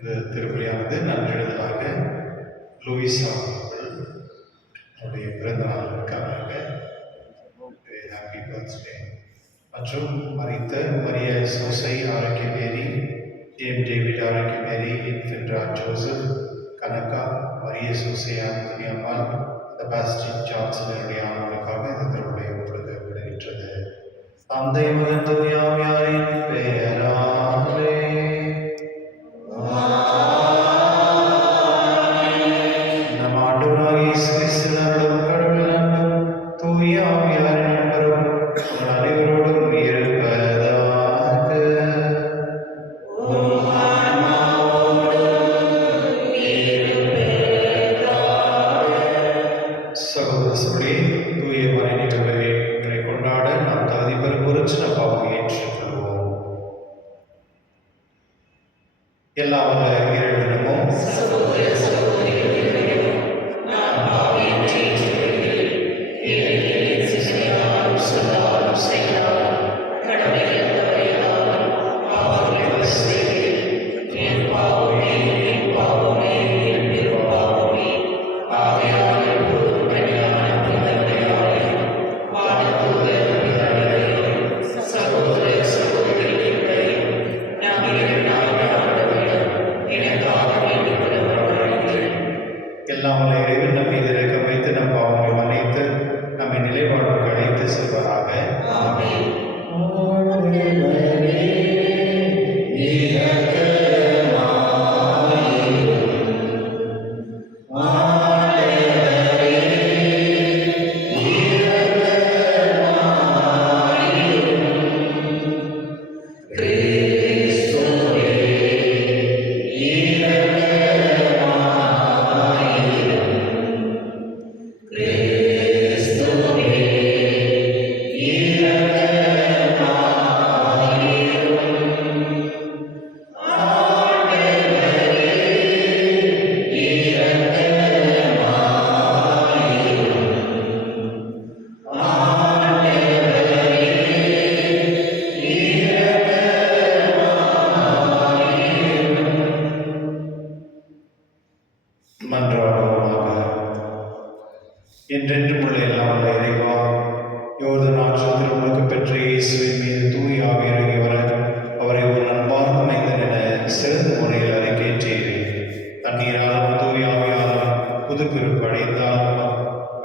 இந்த திருப்பலியானது நன்றிடுதலாக லூயிசா அவருடைய பிறந்த நாளுக்காக ஹாப்பி பர்த்டே மற்றும் மரித்த மரிய சோசை ஆரோக்கிய மேரி, ஜேம் டேவிட் ஆரோக்கிய மேரி, இன்ஃபென்ட்ரா ஜோசப், கனகா, மரிய சோசை ஆந்தனி அம்மாள், செபாஸ்டின் ஜான்சனுடைய ஆண்களுக்காக இந்த திருப்பலியை ஒப்புவிக்கப்படுகின்றது. தந்தை மகன் தூய ஆவியாரின் பெயராலே நம் ஆண்டவராகிய இயேசு கிறிஸ்துவின் அருளும் கடவுளின் அன்பும் தூய ஆவியாரின் நண்பரும் உங்கள் அனைவரோடும் இருப்பதாக. சகோதர சகோதரி, தூய மறை நிகழ்வை கொண்டாட நாம் தகுதி பெறும் பொருட்டு நம் பாவங்களை ஏற்றுக்கொள்வோம். எல்லா வல்ல இறைவனிடமும் எல்லாம் வல்ல இறைவன் நம் மீது இரக்கம் வைத்து நம் பாவங்களை மன்னித்து நம்மை நிலைவாழ்வுக்கு அழைத்து செல்வதாக. மன்றாடுவோமாக. என்றென்றும் உள்ள எல்லாம் உள்ள இறைவா, யோர்தான் ஆற்றில் திருமுழுக்கு பெற்ற இயேசுவின் மீது தூய ஆவி இறங்கி வர அவரை ஒரு நண்பார்ந்த மைந்தன் என சிறந்த முறையில் அறிக்கையிட்டீரே. தண்ணீராலும் தூய ஆவியாலும் புதுப்பிறப்பு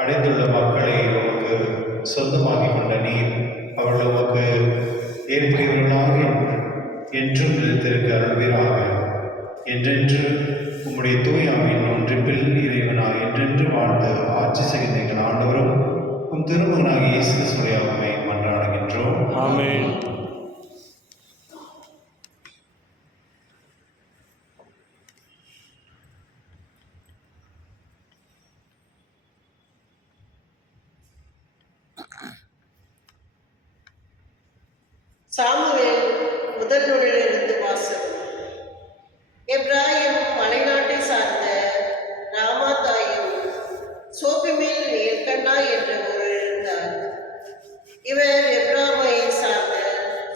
அடைந்துள்ள மக்களை உமக்கு சொந்தமாகி கொண்ட நீர் அவர்கள் உமக்கு ஏற்புடையவர்களாக என்றும் நிலைத்திருக்க அருள்வீராக. என்றென்று உம்முடைய தூய ஆவியின் ஒன்றிப்பில் இறைவனாக என்றென்று வாழ்ந்து ஆட்சி செய்கின்ற எங்கள் ஆண்டவரும் உம் திருமகனாக இயேசு கிறிஸ்துவின் ஆவியை மன்றாடுகின்றோம். ஆமென். சாமுவேல் முதல் நூலிலிருந்து வாசகம். எப்ராயிம் மலைநாட்டை சார்ந்த ராமாத்தாயும் சோபிமில் எல்கன்னா என்ற ஒருவர் இருந்தார். இவர் எப்ராமை சார்ந்த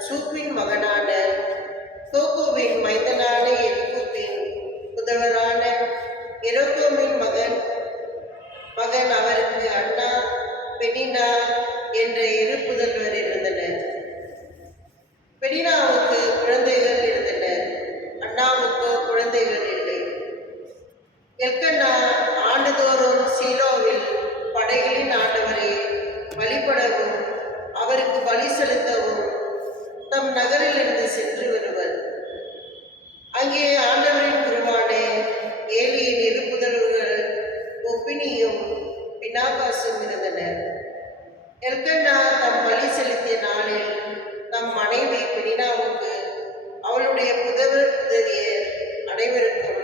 சூப்பின் மகனான தோகோவின் மைந்தனான எலிகூப்பின் புதல்வரான எரோகோமின் மகன். அவருக்கு அண்ணா, பெனினா என்ற இரு புதல்வர் இருந்தனர். பெனினாவுக்கு குழந்தைகள் இருந்தனர், அண்ணாவுக்கு குழந்தைகள் இல்லை. எல்கன்னா ஆண்டுதோறும் சீலோவில் படைகளின் ஆண்டவரை வழிபடவும் அவருக்கு பலி செலுத்தவும் தம் நகரிலிருந்து சென்று வருவர். அங்கே ஆண்டவரின் குருவானே ஏலியின் இரு புதல்வர்கள் ஒப்பினியும் பினாகாசும் இருந்தனர். எல்கன்னா தம் பலி செலுத்திய நாளில் தம் மனைவி பெனினாவுக்கு அவளுடைய புதல்வர் புதவியர் அனைவருக்கும்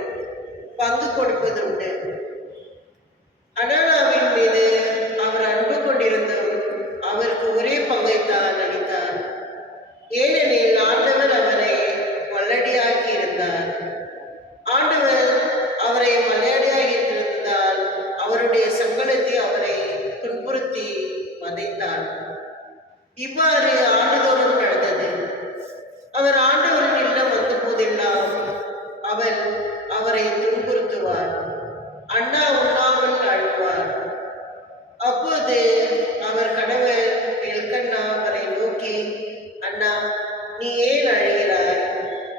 பங்கு கொடுப்பதுண்டு. அனானாவின் மீது அவர் அன்பு கொண்டிருந்தும் அவருக்கு ஒரே பங்கைத்தான் அளித்தார். ஏனெனில் ஆண்டவர் அவரை மல்லடியாக்கி இருந்தார். ஆண்டவர் அவரை மல்லடியாகியிருந்தால் அவருடைய சங்கடத்தை அவரை துன்புறுத்தி வதைத்தார். இவ்வாறு ஆண்டுதோறும் நடந்தது. அவர் ஆண்டவரின் இல்லம் வந்த போதெல்லாம் அவர் அவரை துன்புறுத்துவார். அண்ணா உண்ணாமல் அழுவார். அப்போது அவர் கணவர் எல்கன்னா அவரை நோக்கி, அண்ணா, நீ ஏன் அழுகிறாய்?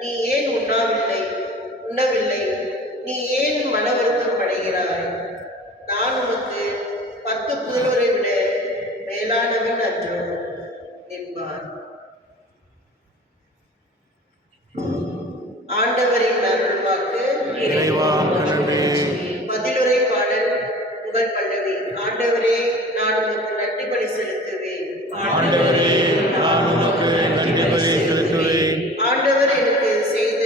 நீ ஏன் உண்ணவில்லை? நீ ஏன் மன வருத்தம் அடைகிறாய்? நான் உனக்கு 10 புதல்வரை விட மேலானவன் அன்றோ என்பார். ஆண்டவரின் அருள்வாக்கு. பதிலுரை பாடல். முதல் பல்லவி. ஆண்டவரே, நான் உனக்கு நன்றி பலி செலுத்துவேன். ஆண்டவர் எனக்கு செய்த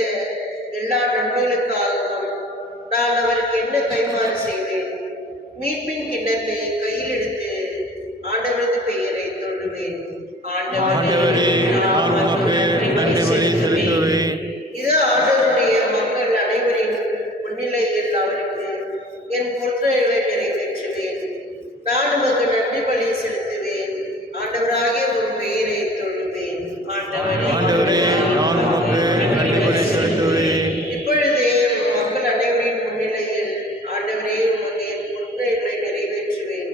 எல்லா நன்மைகளுக்காகவும் நான் அவருக்கு என்ன கைமாறு செய்வேன்? மீட்பின் கிண்ணத்தை கையில் எடுத்து ஆண்டவரது பெயரை தொழுவேன். இது ஆண்டவருடைய மக்கள் அனைவரின் முன்னிலையில் அவருக்கு என் பொருட்களை நிறைவேற்றுவேன். நான் உமக்கு நன்றி பலி செலுத்துவேன். ஆண்டவராகிய உன் பெயரை தொழுவேன். இப்பொழுதே மக்கள் அனைவரின் முன்னிலையில் ஆண்டவரே உமக்கு என் பொருட்களை நிறைவேற்றுவேன்.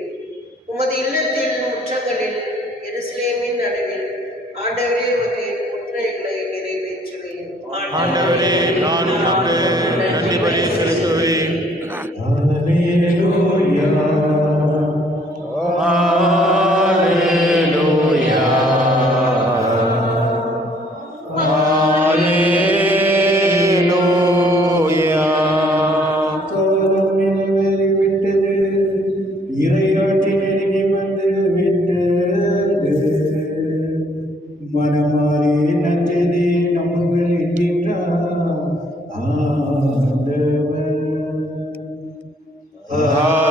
உமது இல்லத்தில் முற்றங்களில் எருசலேமின் நடுவில் ஆண்டவரே உமக்கு என் பொருட்களை நிறைவேற்றுவேன். ஆண்டவரே, நான் உமக்கு நன்றி பலி செலுத்துவேன். அல்லேலூயா. அல்லேலூயா. அல்லேலூயா. காலம் நிறைவேறிவிட்டது, இறையாட்சி நெருங்கி வந்து விட்டது. மனமாறி நஞ்சதே நம்புகள் என்கின்றார் ஆண்டவர்.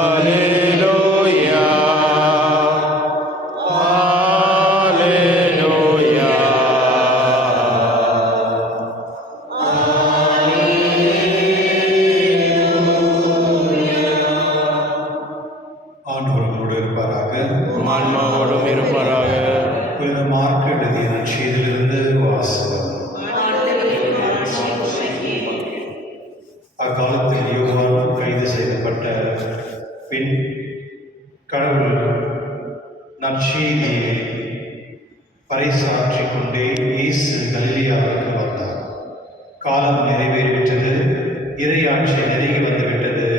அல்லேலூயா. அல்லேலூயா. ஆண்டவர் உங்களோடு இருப்பாராக. உம் ஆன்மாவோடும் இருப்பாராக. புனித மார்க் எழுதிய நற்செய்தியிலிருந்து வாசகம். அக்காலத்தில் யோவான் கைது செய்யப்பட்ட பின் கடவுள் நற்செய்தியை பறைசாற்றிக் கொண்டே இயேசு கலிலேயாவுக்கு வந்தார். காலம் நிறைவேறிவிட்டது, இறையாட்சி நெருங்கி வந்துவிட்டது,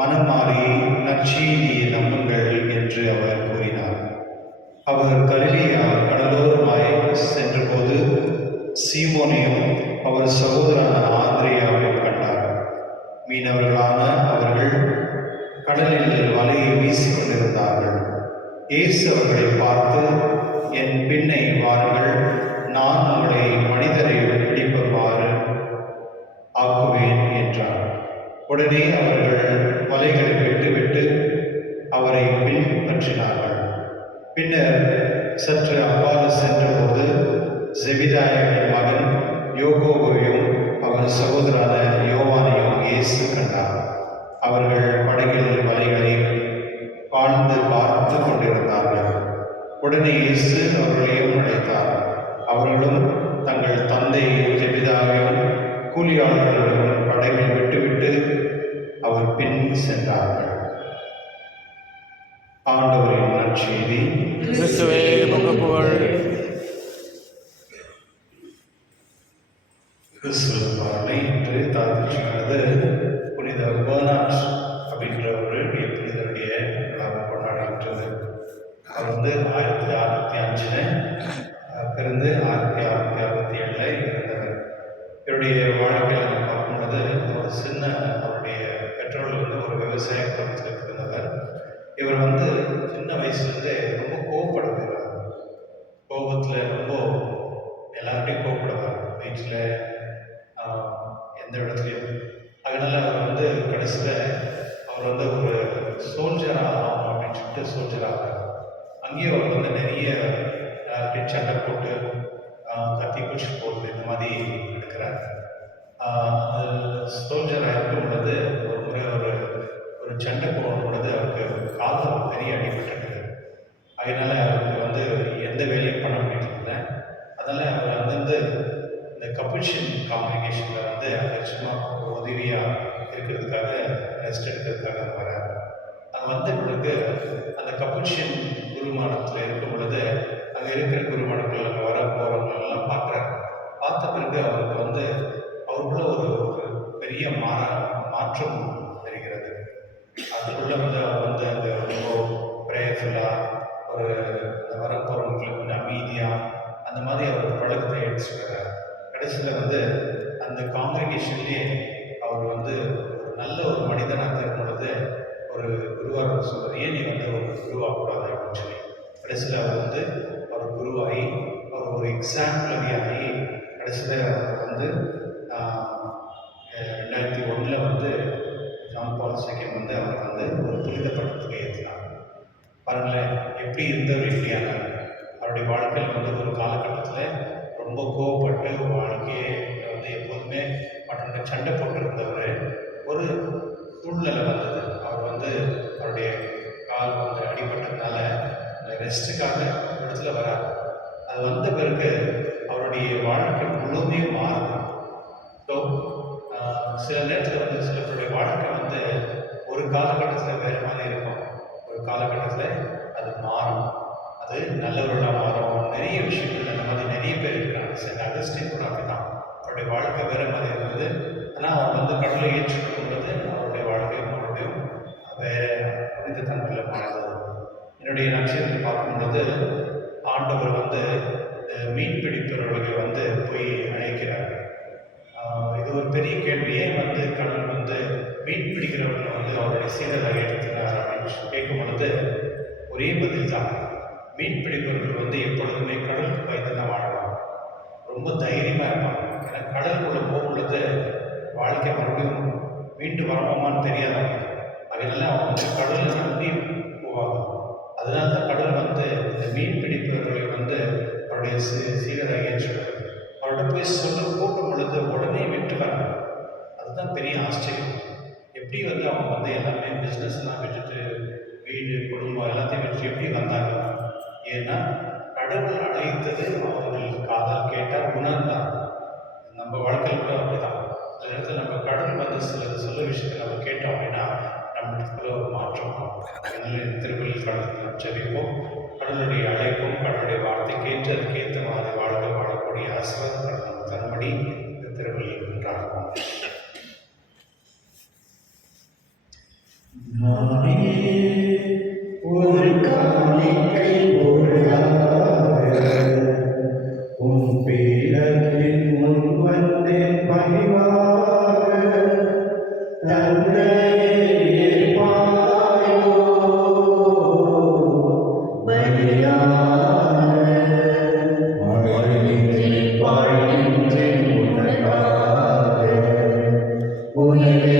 மனம் மாறி நற்செய்தியை நம்புங்கள் என்று அவர் கூறினார். அவர் கலிலேயா கடலோரமாய் சென்றபோது சீமோனையும் அவர் சகோதரனான ஆந்திரேயாவையும் கண்டார். மீனவர்களான அவர்கள் கடலில் வலையை வீசிக் கொண்டிருந்தார்கள். இயேசு அவர்களை பார்த்து, என் பின்னை வாருங்கள், நான் உங்களை மனிதரை பிடிப்பவாறு ஆக்குவேன் என்றார். உடனே அவர்கள் வலைகளை விட்டுவிட்டு அவரை பின்பற்றினார்கள். பின்னர் சற்று அப்பால் சென்றபோது செபிதாயின் மகன் யோகோவையும் அவன் சகோதரான யோவானையும் இயேசு கண்டார். அவர்கள் படகில் வலைகளை ஆழ்ந்து பார்த்து கொண்டிருந்தார்கள். உடனே இயேசு அவர்களையும் அழைத்தார். அவர்களும் தங்கள் தந்தை செபிதாவையும் கூலியாளர்களையும் படகில் விட்டுவிட்டு அவர் பின் சென்றார்கள். ஆண்டவரின் நற்செய்தி. கிறிஸ்துவே, உமக்கு புகழ். கிறிஸ்துவ பாடலை இன்று தாழ்ச்சியானது புனித பெர்னார்ட் அப்படின்ற ஒரு புனிதருடைய விழாவை அவர் வந்து 1605 பிறந்து 1667 இறந்தவர். இவருடைய வாழ்க்கையில் நம்ம பார்க்கும்பொழுது ஒரு சின்ன அவருடைய பெற்றோர்கள் வந்து ஒரு விவசாய குடும்பத்தில் இருந்தவர். இவர் வந்து சின்ன வயசுலேருந்தே ரொம்ப கோவப்படுவார். கோபத்தில் ரொம்ப எல்லார்ட்டையும் கோவப்படுவார், வீட்டில் எந்த இடத்துலையும். அதனால் அவர் வந்து கடைசியில் அவர் வந்து ஒரு சோல்ஜராக ஆகணும் அப்படின்னு சொல்லிட்டு சோல்ஜராக அங்கேயும் அவர் வந்து நிறைய எல்லார்கிட்டையும் சண்டை போட்டு கத்தி குச்சி போடுறது இந்த மாதிரி எடுக்கிறார். சோல்ஜராக இருக்கும் பொழுது ஒரு முறை ஒரு சண்டை போடும் பொழுது அவருக்கு காலில் பெரிய அடிபட்டுருக்குது. அதனால் அவருக்கு வந்து எந்த வேலையும் பண்ண முடியல. அதனால் அவர் அங்கேருந்து இந்த கப்புச்சின் காங்கிரிகேஷனில் வந்து அவர் சும்மா உதவியாக இருக்கிறதுக்காக ரெஸ்ட் எடுக்கிறதுக்காக வரார். அங்கே வந்த பிறகு அந்த கப்புச்சின் குருமானத்தில் இருக்கும் பொழுது அங்கே இருக்கிற குருமானங்கள் அங்கே வர போகிறவங்களெல்லாம் பார்க்குறாரு. பார்த்த பிறகு அவருக்கு வந்து அவருக்குள்ள ஒரு பெரிய மாற்றம் தெரிகிறது. அதுக்குள்ளே வந்து அவர் வந்து அங்கே ரொம்ப ப்ரேயர்ஃபுல்லாக ஒரு வர போகிறவங்களுக்கு கொஞ்சம் அமைதியாக அந்த மாதிரி அவர் பழக்கத்தை எடுத்துட்டு வர்றார். கடைசியில் வந்து அந்த காங்கிரிகேஷன்லேயே அவர் வந்து ஒரு நல்ல ஒரு மனிதனாக இருக்கும் பொழுது ஒரு குருவார் சொல்கிறார், ஏன் நீ வந்து ஒரு குருவாகக்கூடாது அப்படின்னு சொல்லி. கடைசியில் அவர் வந்து அவர் குருவாகி அவர் ஒரு எக்ஸாம்பிளரி ஆகி கடைசியில் வந்து 2001 வந்து ஜான் பால் II வந்து அவர் வந்து ஒரு புனித பட்டத்துக்கு ஏற்றினார். பாருங்களேன், எப்படி இருந்தவர் எப்படியானார். அவருடைய வாழ்க்கையில் வந்து ஒரு காலகட்டத்தில் ரொம்ப கோவப்பட்டு வாழ்க்கையை வந்து எப்போதுமே மற்றவங்க சண்டை போட்டு இருந்தவர் ஒரு சூழ்நிலை வந்தது. அவர் வந்து அவருடைய கால் வந்து அடிபட்டதுனால அந்த ரெஸ்ட்டுக்காக இடத்துல வரார். அது வந்த பிறகு அவருடைய வாழ்க்கை முழுமே மாறுது. ஸோ சில நேரத்தில் வந்து சில பேருடைய வாழ்க்கை வந்து ஒரு காலகட்டத்தில் வேறு மாதிரி இருக்கும், ஒரு காலகட்டத்தில் அது மாறும், அது நல்லவர்களாக மாறும். நிறைய விஷயங்கள் அந்த மாதிரி நிறைய பேர் இருக்காங்க. சென்ட் அகஸ்டின் கூட அப்படி தான், அவருடைய வாழ்க்கை வேறு மாதிரி இருந்தது. ஆனால் அவர் வந்து கடலை ஏற்றுக்கும் பொழுது அவருடைய வாழ்க்கை மறுபடியும் வேறு புனித தன்மையில் மாறுது. என்னுடைய நட்சத்திரத்தை பார்க்கும் பொழுது ஆண்டவர் வந்து மீன் பிடிப்பவர்களை வந்து போய் அழைக்கிறார். இது ஒரு பெரிய கேள்வியே வந்து கடவுள் வந்து மீன் பிடிக்கிறவர்களை வந்து அவருடைய சீடராக எடுத்துக்கிறார் அப்படின்னு கேட்கும் பொழுது ஒரே பதில் தான், மீன் பிடிப்பவர்கள் வந்து எப்பொழுதுமே கடலுக்கு பயந்து தான் வாழலாம், ரொம்ப தைரியமாக இருப்பாங்க. ஏன்னா கடலுக்குள்ளே போகும் பொழுது வாழ்க்கை மறுபடியும் மீண்டும் வரணுமான்னு தெரியாதவங்க, அதனால அவங்க வந்து கடலை நம்பி போவாங்க. அதனால தான் கடல் வந்து இந்த மீன் பிடிப்பவர்களை வந்து அவருடைய சீடராக ஏற்றுக்கிறார். அவர்கிட்ட போய் சொல்ல கூட்டும் பொழுது உடனே விட்டுறாங்க. அதுதான் பெரிய ஆச்சரியம். எப்படி வந்து அவங்க வந்து எல்லாமே பிஸ்னஸ்லாம் விட்டுட்டு வீடு குடும்பம் எல்லாத்தையும் விட்டு எப்படி வந்தாங்க? ஏன்னா கடவுள் அழைத்தது அவர்கள் காதால் கேட்டால் உணர்ந்தார். நம்ம வாழ்க்கையில் கூட அப்படிதான். சில நேரத்தில் நம்ம கடவுள் வந்து சொல்ல விஷயத்தை நம்ம கேட்டோம் அப்படின்னா நம்மளுக்குள்ள ஒரு மாற்றம் ஆகும். அதனால திருப்பலில் கடவுள் ஜெபிப்போம். கடவுளுடைய அழைப்பும் கடவுளுடைய வார்த்தை கேட்டு அதுக்கேற்ற மாதிரி வாழ்க்கை வாழக்கூடிய ஆசீர்வாதம் நம்ம தரும்படி இந்த திருப்பலியில் கொண்டாடுவோம். ஒரு காணிக்கை உன் பேரலின் முன் வந்து பணிவாக தந்தையே பாயோ பலியான வாழ்கின்றே உனக்காக உனக்கு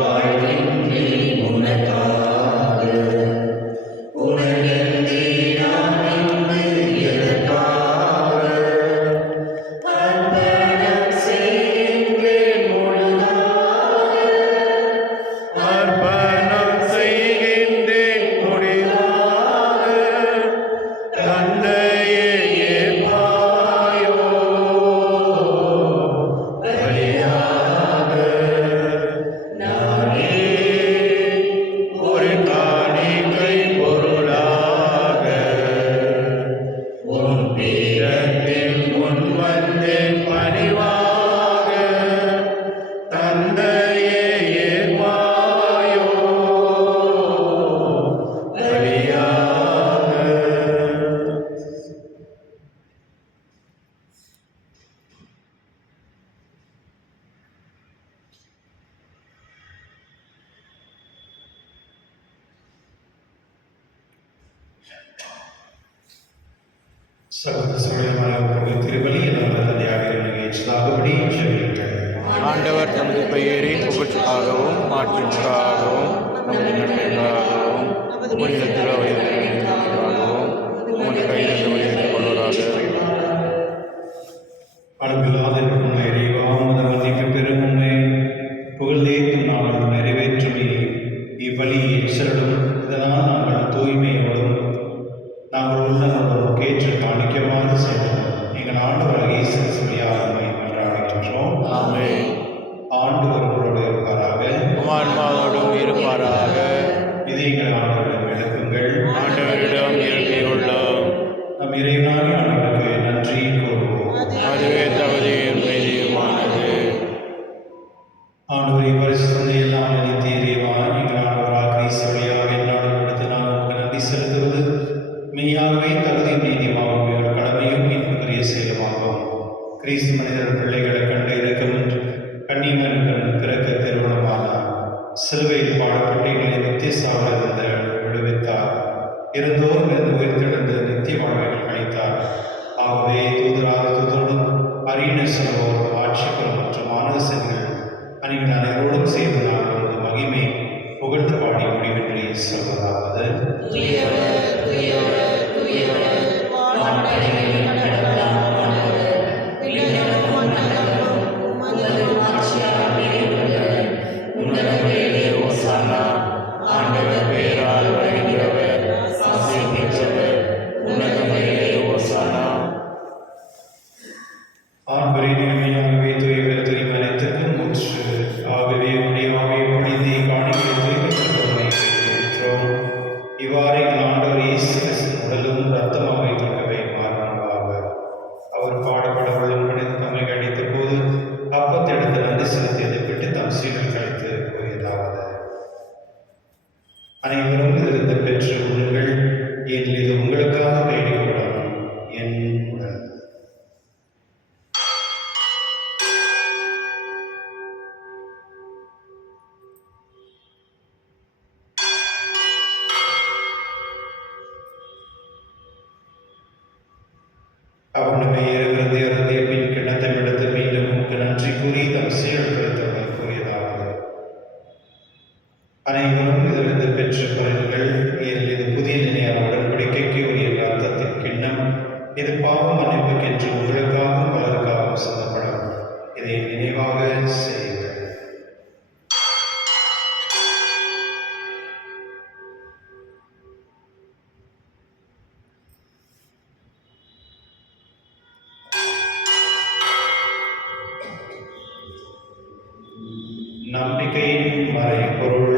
வாழ்கின்றே உனக்காக சகோதர சகோதரமான திருவலி நல்ல தந்தையாக நிகழ்ச்சியாகபடி ஜெபியுங்கள். ஆண்டவர் தமது பெயரை புகழ்ச்சிக்காகவும் மாற்றிற்காகவும் நமது நன்மைக்காகவும் புனித திருவயதாகவும் உமது கையிலிருந்து வெளியேற்றுக் கொள்வதாக. அளவில்லாத உண்மை இறைவா, உமது மன்னிப்பு பெரும் உண்மை புகழ்ந்தேற்றும் நாங்கள் நிறைவேற்றுமே இவ்வழியை செல்லும். இதனால் நாங்கள் தூய்மையோடும் நாங்கள் உள்ளனோடும் கேற்று காணிக்கவாறு சென்றோம். எங்கள் ஆண்டவர் இயேசு கிறிஸ்துவினால் மன்றாடுகின்றோம். ஆமென். ஆண்டவர் உங்களோடு இருப்பாராக. உம் ஆன்மாவோடும் இருப்பாராக. இது எங்கள் ஆண்டவரிடம் எழுப்புங்கள். ஆண்டவரிடம் இறங்கியுள்ளோம். நம் இறைவனாகிய ஆண்டவருக்கு நன்றி கூறுவோம். அதுவே தகுதியும் நீதியுமானது. ஆண்டவரை பரிசுத்தந்தை எல்லாம் நினைத்து இறைவா, எங்கள் ஆண்டவராக கிறிஸ்து வழியாக என்னாலும் எடுத்து நான் உங்களுக்கு நன்றி செலுத்துவது மெய்யாகவே தகுதியும் நீதியுமாகும். எங்கள் கடமையும் மீட்புக்குரிய செயலுமாகும். கிறிஸ்து மனிதர் பிள்ளைகளை கண்டு இரக்கமின்றி கண்ணியமன் பிறக்க திருமணமானார். சிலுவையில் பாடப்பட்டு எங்களை நித்திய சாவலிருந்து விடுவித்தார். இருந்தோரும் இருந்து உயிர்த்தெழுந்து நித்திய வாழ்வைகள் அளித்தார். ஆகவே தூதரோடும் அரியணை செல்வோர் ஆட்சிகளும் மற்றும் மாநகசங்கள் அணிகள் அனைவரோடும் சேர்ந்து நாங்கள் நமது மகிமை புகழ்ந்து பாடி முடிவின்றி சொல்வதாவது. ஆண்டவர் பெயரால் வருகின்றவர் ஆசி பெற்றவர் உன்னதங்களிலே ஓசானா. ஆண்பரை நேர்மையாகவே தூய்வர் தூய்மை அனைத்துக்கும் முற்று. ஆகவே உடைய ஆவை பொழிந்தே காணிக்கை தூய்மைப்படுத்துவதை கேட்கிறோம். இவ்வாறு எங்கள் ஆண்டவர் இயேசு கிறிஸ்துவின் உடலும் இரத்தமாக தூக்கவே மாறுவாக. அவர் பாடப்படவளும் பணிந்து தம்மை கடித்த போது அப்பத்தை எடுத்து நன்றி செலுத்தியதை விட்டு தம் சீடர் கழித்து கூறியதாவது. அனைவரும் இதிலிருந்து பெற்று உண்ணுங்கள், ஏனெனில் இது உங்களுக்காக கைவிடப்படும் என் உடல். அவனுமே இருந்து அருந்திய பின் கிண்ணத்தை எடுத்து மீண்டும் உனக்கு நன்றி கூறி தம் சீடர்களுக்கு கூறியதாவது. அனைவரும் இதிலிருந்து பெற்று கொள்ளுங்கள், ஏனெனில் இது புதிய நிலையான உடன்படிக்கைக்கு உரிய இரத்தத்தின் கிண்ணம். இது பாவ மன்னிப்புக்கென்று உங்களுக்காகவும் பலருக்காகவும் சொல்லப்படும். இதை நினைவாக செய்யுங்கள். நம்பிக்கையின் மறைபொருள்.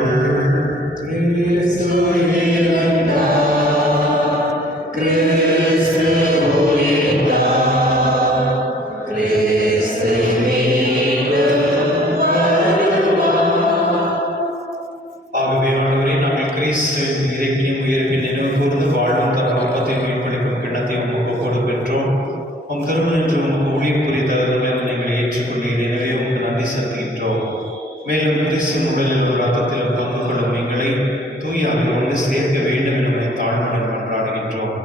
ஆகவே ஆண்டவரே, நாங்கள் கிறிஸ்துவின் இறைவனின் உயிர்ப்பின் நினைவு கூர்ந்து வாழும் தரும் அப்பத்தில் மீட்பளிக்கும் கிண்ணத்தை உமக்கு கொடுக்கின்றோம். உம் திருமணன்று உமக்கு ஊழியம் புரிந்தவர்களுடன் நீங்கள் ஏற்றுக்கொண்டீர். எனவே உமக்கு நன்றி செலுத்துகின்றோம். மேலும் கிறிஸ்துவின் உடலில் ஒரு ரத்தத்திலும் பங்கு கொள்ளும் எங்களை தூயாவி ஒன்று சேர்க்க வேண்டும் என தாழ்மையுடன் கொண்டாடுகின்றோம்.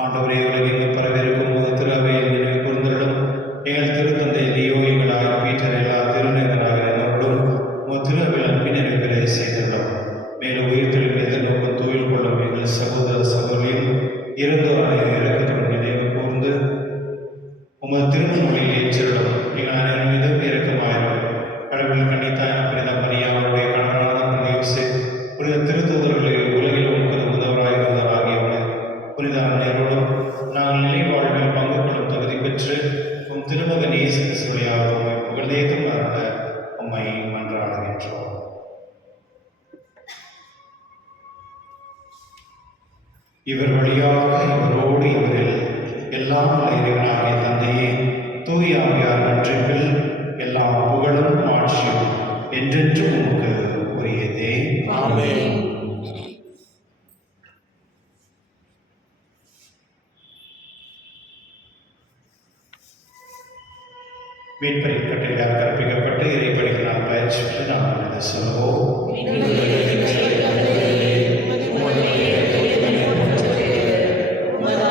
ஆண்டவரே, உலகெங்கும் பரவிருக்கும் போது திரு அவையில் நினைவு கூர்ந்தருளும். எங்கள் திருத்தந்தை லியோ, எங்கள் ஆயர் பீட்டர், எல்லா திருநகராக என்னோடும் திரு அவையில் அன்பினரை பெற செய்துள்ளோம். மேலும் உயிர்த்தெழும் எதிர்நோக்கும் தொழில் கொள்ளும் எங்கள் சகோதர சகோதரியும் இருந்தோர் அனைவரும் இறக்கத்துடன் நினைவு கூர்ந்து உமது திருமணங்களில் ஏற்றிருளும். எங்கள் அனைவரும் மீதும் இரக்கமாயிரும். கடவுள் கண்ணித்தான புனித மரியா, அவருடைய கணவரான புனித யோசேப், புனித திருத்தூதர்களை உலகில் உட்கொண்டு முதல்வராயிருந்தார் ஆகியவனை புனித அன்னையரோடும் நாங்கள் நிலை வாழ்வில் பங்கு கொள்ளும் தகுதி பெற்று உம் திருமகன் இயேசு கிறிஸ்துவினால் உம்மை புகழ்ந்தேத்தும் அருள உம்மை மன்றாடுகின்றோம். இவர் வழியாக இவரோடு இவரில் எல்லாம் இறைவனாகிய தந்தையே, தூய ஆவியார் நன்றிப்பில் எல்லா புகழும் ஆட்சியும் என்றென்றும் உமக்கு உரியதே. ஆமென். மீட்பரின் கட்டளையால் கற்பிக்கப்பட்டு இறைப்படிக்கு நாம் பயிற்சி பெற்று நாம் நடந்து சொல்வோம். உமது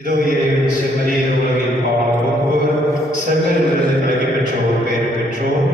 இதோ இறைவன் செம்மறிய உலகில் பாவம் போக்குவர் செம்மறி விருது விலகி பெற்றோர் பெயர் பெற்றோர்.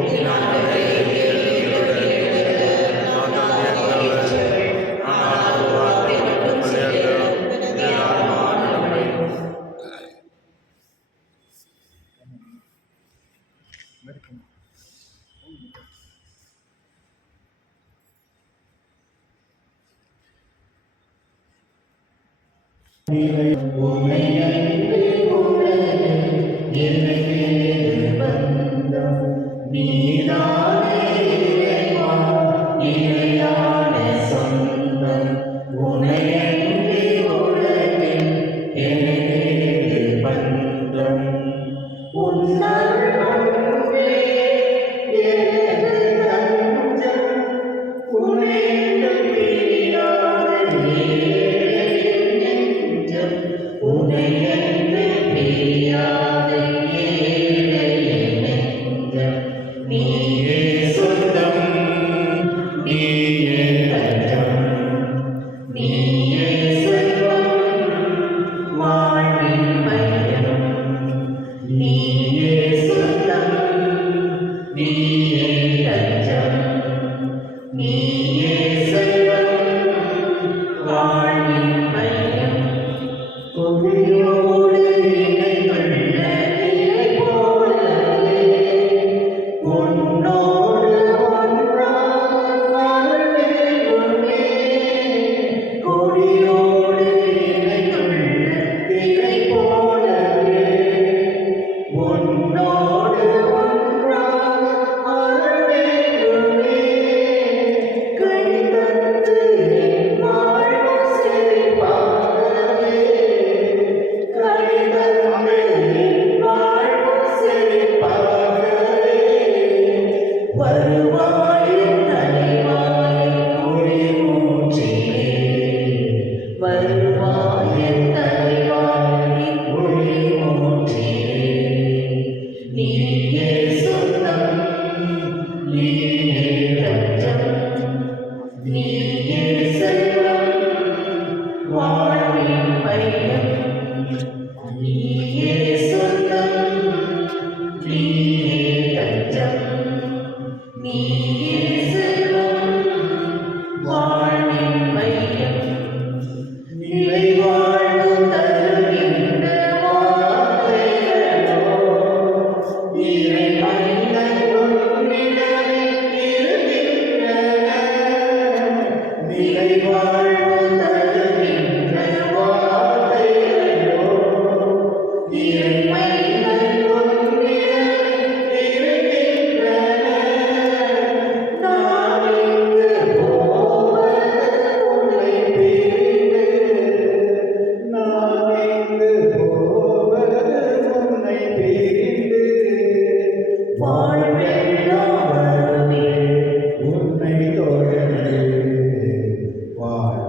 வாழ்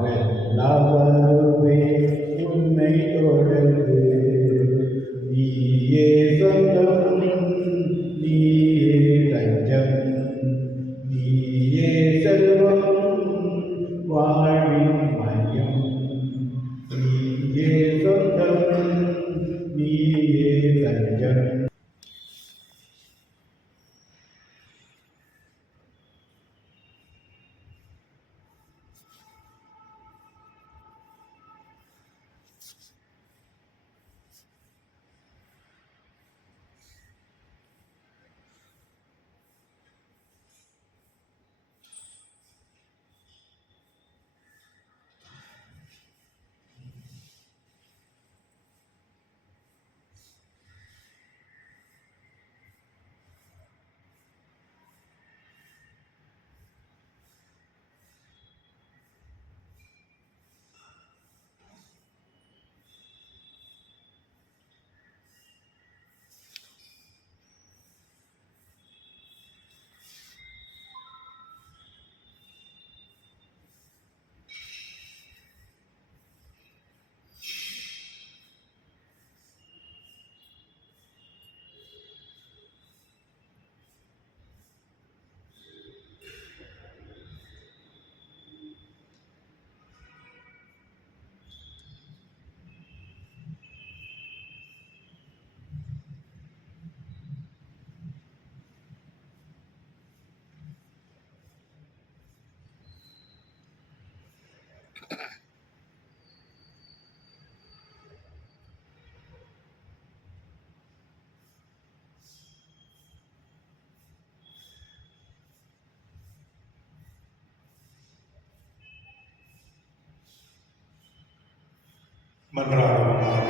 மன்றாடுவோமாக.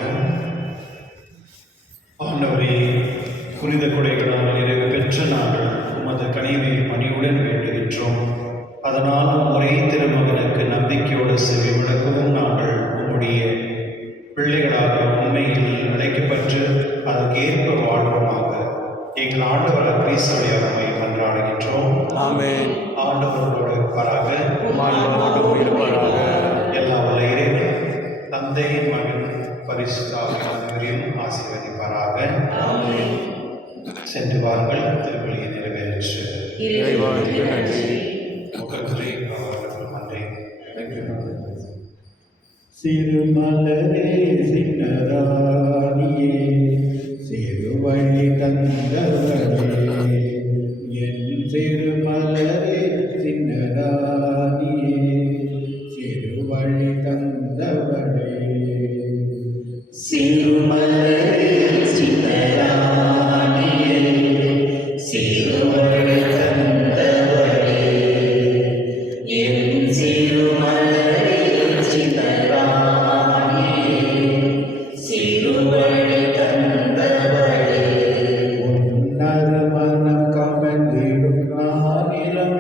ஆண்டவரே, புனித கொடைகளால் நிறைவு பெற்ற நாங்கள் உமது கனிவை பணியுடன் வேண்டுகின்றோம். அதனால் ஒரே திருமகனுக்கு நம்பிக்கையோடு செவி விளக்கவும் நாங்கள் உம்முடைய பிள்ளைகளாக உண்மையில் அழைக்கப்பட்டு அதற்கேற்ப வாழ்வோமாக. எங்கள் ஆண்டவர் கிறிஸ்துடைய அருமை மன்றாடுகின்றோம். ஆமென். ஆண்டவரோடு இருப்பாராக. ஆண்டவரோடு இருப்பாராக. எல்லா வல்ல இறைவன் தந்தை, மகன், பரிசுத்த ஆவியானவரையும் ஆசீர்வதிப்பாராக. சென்று வாருங்கள், திருப்பலியை நிறைவேற்று. இறைவனுக்கு நன்றி. முகத்துறை அவர்கள் நன்றி. சிறுமலரே சின்னராணியே சிறுவழி தந்தவளே என் சிறுமலரே சின்னராணியே சிறுவழி தந்தவளே சிறுமலரே சின்னராணியே சிறுவழி தந்தவளே என் சிறுமலரே சின்னராணியே சிறுவழி தந்தவளே உன்னத மனம் கமழ்ந்திடும் நானிலம்